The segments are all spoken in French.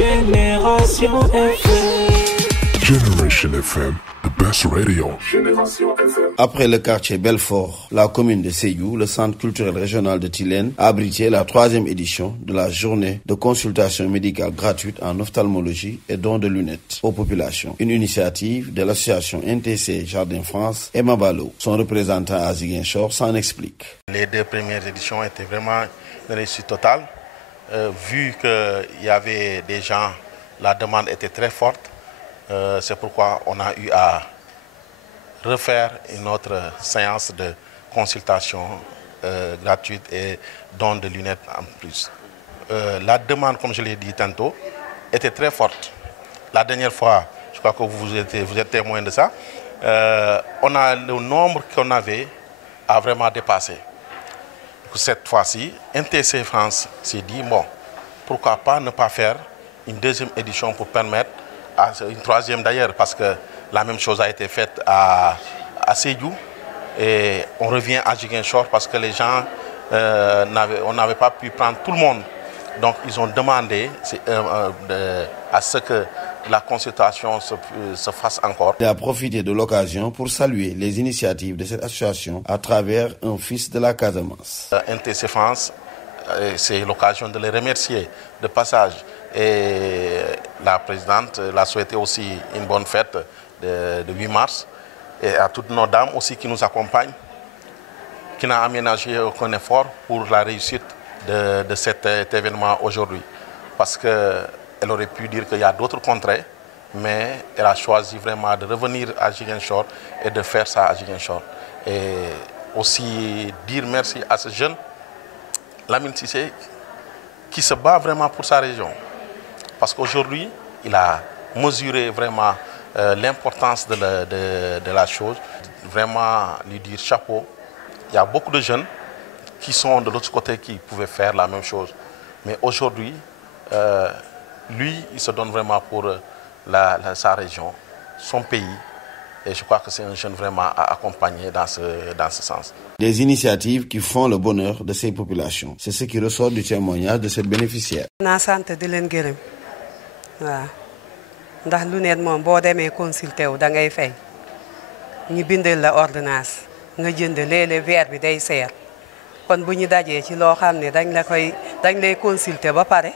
Génération FM. Generation FM, the best radio. Après le quartier Belfort, la commune de Sédhiou, le centre culturel régional de Tilène a abrité la 3e édition de la journée de consultation médicale gratuite en ophtalmologie et don de lunettes aux populations. Une initiative de l'association NTC Jardin France et Mabalo. Son représentant à Ziguinchor s'en explique. Les 2 premières éditions étaient vraiment une réussite totale. Vu qu'il y avait des gens, la demande était très forte. C'est pourquoi on a eu à refaire une autre séance de consultation gratuite et don de lunettes en plus. La demande, comme je l'ai dit tantôt, était très forte. La dernière fois, je crois que vous êtes témoin de ça, le nombre qu'on avait a vraiment dépassé. Cette fois-ci, NTC France s'est dit, bon, pourquoi pas ne pas faire une 2e édition pour permettre, une 3e d'ailleurs, parce que la même chose a été faite à Sédhiou, et on revient à Ziguinchor parce que les gens, on n'avait pas pu prendre tout le monde. Donc ils ont demandé à ce que la consultation se fasse encore. Il a profité de l'occasion pour saluer les initiatives de cette association à travers un fils de la Casamance. NTC France, c'est l'occasion de les remercier de passage. Et la présidente l'a souhaité aussi une bonne fête de 8 mars. Et à toutes nos dames aussi qui nous accompagnent, qui n'ont aménagé aucun effort pour la réussite de cet événement aujourd'hui. Parce qu'elle aurait pu dire qu'il y a d'autres contrées, mais elle a choisi vraiment de revenir à Ziguinchor et de faire ça à Ziguinchor. Et aussi dire merci à ce jeune, Lamine Cissé, qui se bat vraiment pour sa région. Parce qu'aujourd'hui, il a mesuré vraiment l'importance de la chose. Vraiment lui dire chapeau. Il y a beaucoup de jeunes qui sont de l'autre côté qui pouvaient faire la même chose. Mais aujourd'hui, lui, il se donne vraiment pour sa région, son pays. Et je crois que c'est un jeune vraiment à accompagner dans ce sens. Des initiatives qui font le bonheur de ces populations. C'est ce qui ressort du témoignage de cette bénéficiaire. ndax lunette moom boo demee consulté wu da ngay fay ñu bindal la ordonnance nga jënd léeg-léeg verre bi day seer kon bu ñu dajee ci loo xam ne dañ lay consulté ba pare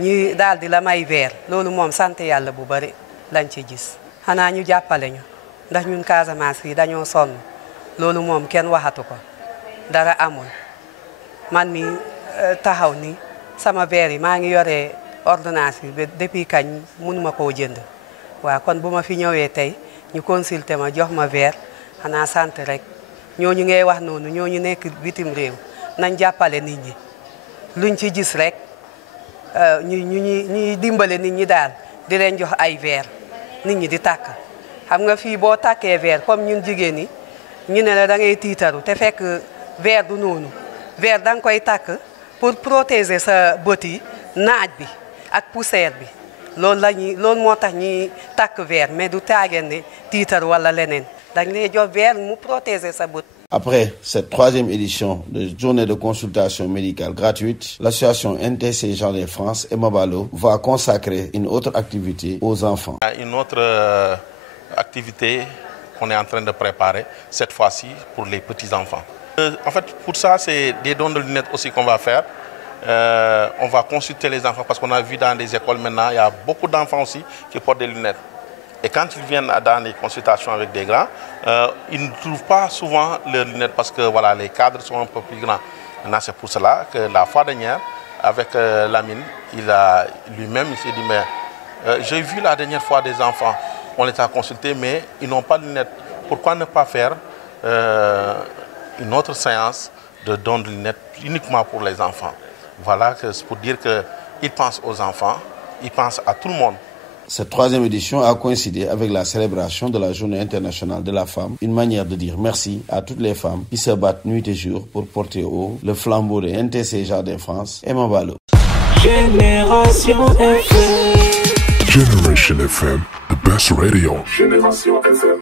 ñu daal di la may verre loolu moom sant yàlla bu bari lañ ci gis xanaa ñu jàppale ñu ndax ñun Casamance fii dañoo sonn loolu moom kenn waxatu ko dara amul man mi taxaw ni sama verre yi maa ngi yoree ordonnance bi depuis kañ mënuma koo jënd waaw kon bu ma fi ñëwee tey ñu consulté ma jox ma verre xanaa sant rek ñooñu ngay wax noonu ñooñu nekk bitim réew nañ jàppale nit ñi luñ ci gis rek ñuy dimbale nit ñi daal di leen jox ay verre nit ñi di tàkk xam nga fii boo tàkkee verre comme ñun jigéen ñi ñu ne la da ngay tiitaru te fekk verre du noonu verre da nga koy tàkk pour protéger sa bët yi naaj bi ak poussière bi loolu moo tax ñuy takk verre mais du taageen ne tiitar wala leneen dañ lay jox verre mu protéger sa bët. Après cette 3e édition de journée de consultation médicale gratuite, l'association NTC Jardin France et Mabalo va consacrer une autre activité aux enfants. Une autre activité qu'on est en train de préparer, cette fois-ci pour les petits-enfants. En fait, pour ça, c'est des dons de lunettes aussi qu'on va faire. On va consulter les enfants parce qu'on a vu dans les écoles maintenant, il y a beaucoup d'enfants aussi qui portent des lunettes. Et quand ils viennent dans les consultations avec des grands, ils ne trouvent pas souvent leurs lunettes parce que voilà, les cadres sont un peu plus grands. Maintenant, c'est pour cela que la fois dernière, avec Lamine, lui-même il s'est dit, mais j'ai vu la dernière fois des enfants, on les a consultés, mais ils n'ont pas de lunettes. Pourquoi ne pas faire une autre séance de don de lunettes uniquement pour les enfants? Voilà, c'est pour dire qu'ils pensent aux enfants, ils pensent à tout le monde. Cette 3e édition a coïncidé avec la célébration de la Journée internationale de la femme, une manière de dire merci à toutes les femmes qui se battent nuit et jour pour porter haut le flambeau de NTC Jardin France et Mabalo. Génération FM. Generation FM, the best radio. Génération FM.